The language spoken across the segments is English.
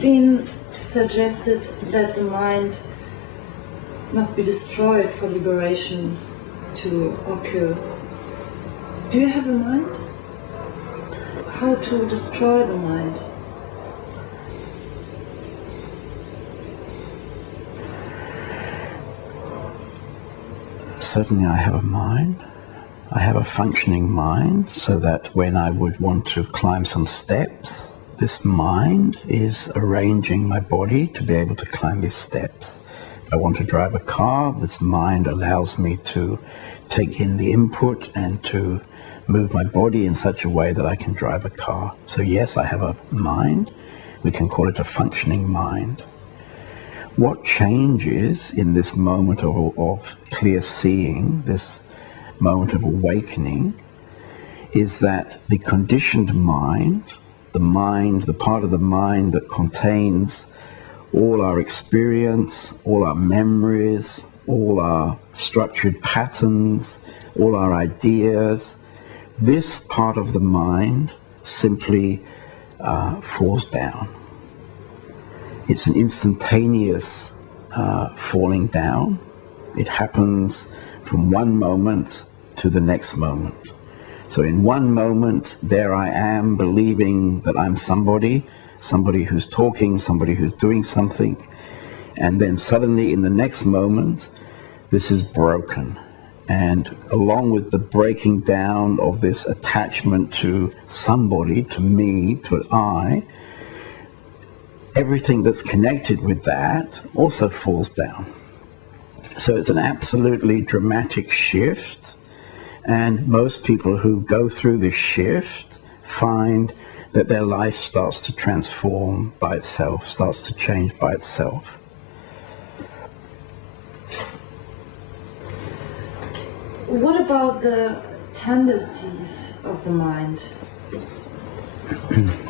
been suggested that the mind must be destroyed for liberation to occur. Do you have a mind? How to destroy the mind? Certainly I have a mind. I have a functioning mind, so that when I would want to climb some steps, this mind is arranging my body to be able to climb these steps. If I want to drive a car, this mind allows me to take in the input and to move my body in such a way that I can drive a car. So yes, I have a mind. We can call it a functioning mind. What changes in this moment of clear seeing, this moment of awakening, is that the conditioned mind, the part of the mind that contains all our experience, all our memories, all our structured patterns, all our ideas, this part of the mind simply falls down. It's an instantaneous falling down. It happens from one moment to the next moment. So in one moment, there I am believing that I'm somebody who's talking, somebody who's doing something, and then suddenly in the next moment, this is broken. And along with the breaking down of this attachment to somebody, to me, to an I, everything that's connected with that also falls down. So it's an absolutely dramatic shift, and most people who go through this shift find that their life starts to transform by itself, starts to change by itself. What about the tendencies of the mind?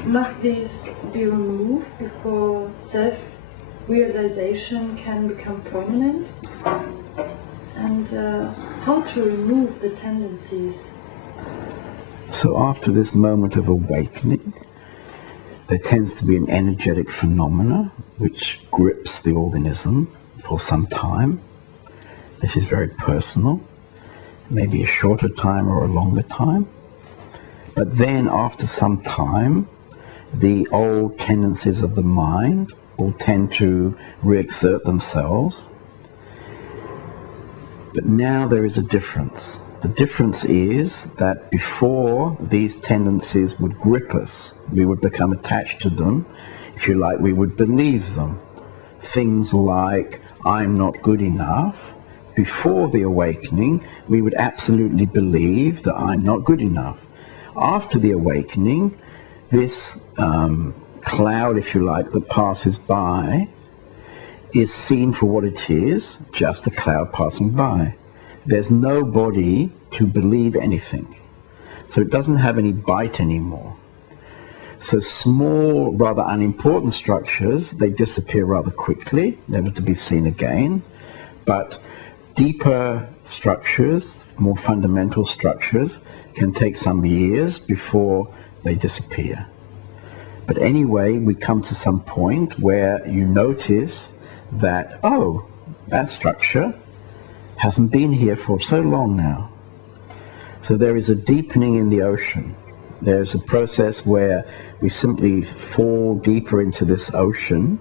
Must these be removed before self-realization can become permanent? And how to remove the tendencies? So after this moment of awakening, there tends to be an energetic phenomena which grips the organism for some time. This is very personal, maybe a shorter time or a longer time. But then after some time, the old tendencies of the mind will tend to re-exert themselves. But now there is a difference. The difference is that before these tendencies would grip us, we would become attached to them. If you like, we would believe them. Things like, I'm not good enough. Before the awakening, we would absolutely believe that I'm not good enough. After the awakening, this cloud, if you like, that passes by is seen for what it is, just a cloud passing by. There's no body to believe anything. So it doesn't have any bite anymore. So small, rather unimportant structures, they disappear rather quickly, never to be seen again. But deeper structures, more fundamental structures, can take some years before they disappear. But anyway, we come to some point where you notice that, oh, that structure hasn't been here for so long now. So there is a deepening in the ocean. There's a process where we simply fall deeper into this ocean,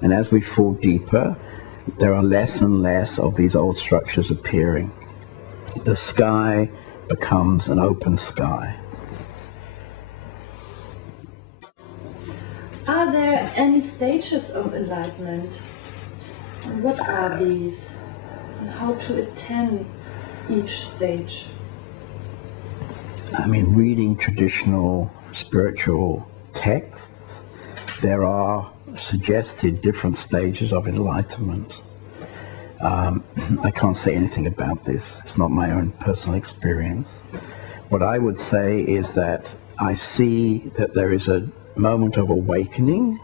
and as we fall deeper, there are less and less of these old structures appearing. The sky becomes an open sky. Are there any stages of enlightenment? And what are these? And how to attain each stage? I mean, reading traditional spiritual texts, there are suggested different stages of enlightenment. I can't say anything about this. It's not my own personal experience. What I would say is that I see that there is a moment of awakening,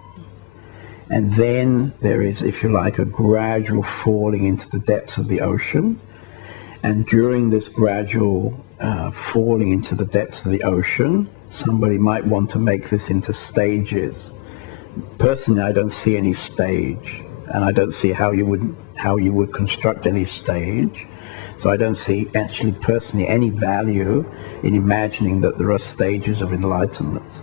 and then there is, if you like, a gradual falling into the depths of the ocean. And during this gradual falling into the depths of the ocean, somebody might want to make this into stages. personally, I don't see any stage, and I don't see how you would construct any stage. So I don't see actually personally any value in imagining that there are stages of enlightenment.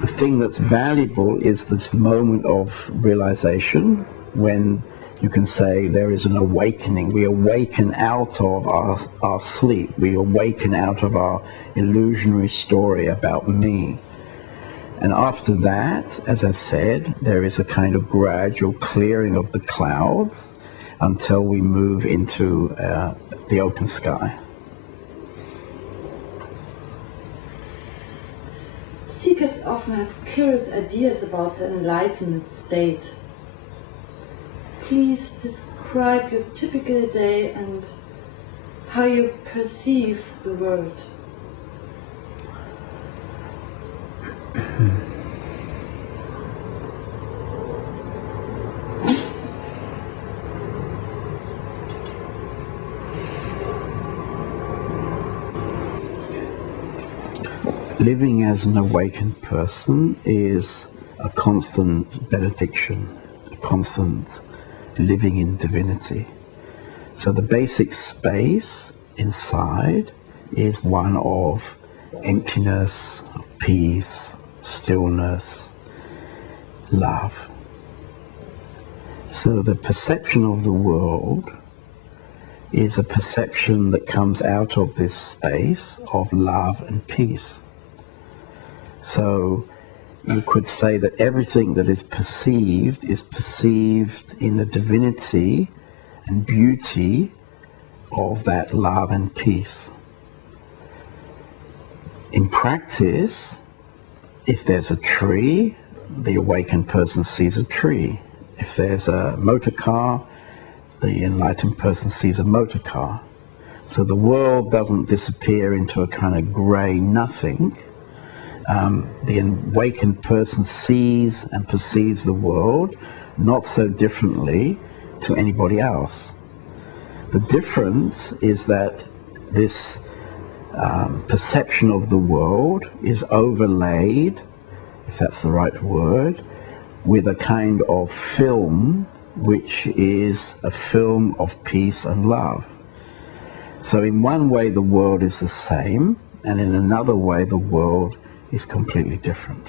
The thing that's valuable is this moment of realization when you can say there is an awakening. We awaken out of our sleep. We awaken out of our illusionary story about me. And after that, as I've said, there is a kind of gradual clearing of the clouds until we move into the open sky. Seekers often have curious ideas about the enlightened state. Please describe your typical day and how you perceive the world. Living as an awakened person is a constant benediction, a constant living in divinity. So the basic space inside is one of emptiness, of peace, stillness, love. So the perception of the world is a perception that comes out of this space of love and peace. So you could say that everything that is perceived in the divinity and beauty of that love and peace. In practice, if there's a tree, the awakened person sees a tree. If there's a motor car, the enlightened person sees a motor car. So the world doesn't disappear into a kind of grey nothing. The awakened person sees and perceives the world not so differently to anybody else. The difference is that this perception of the world is overlaid, if that's the right word, with a kind of film which is a film of peace and love. So in one way the world is the same, and in another way the world is completely different.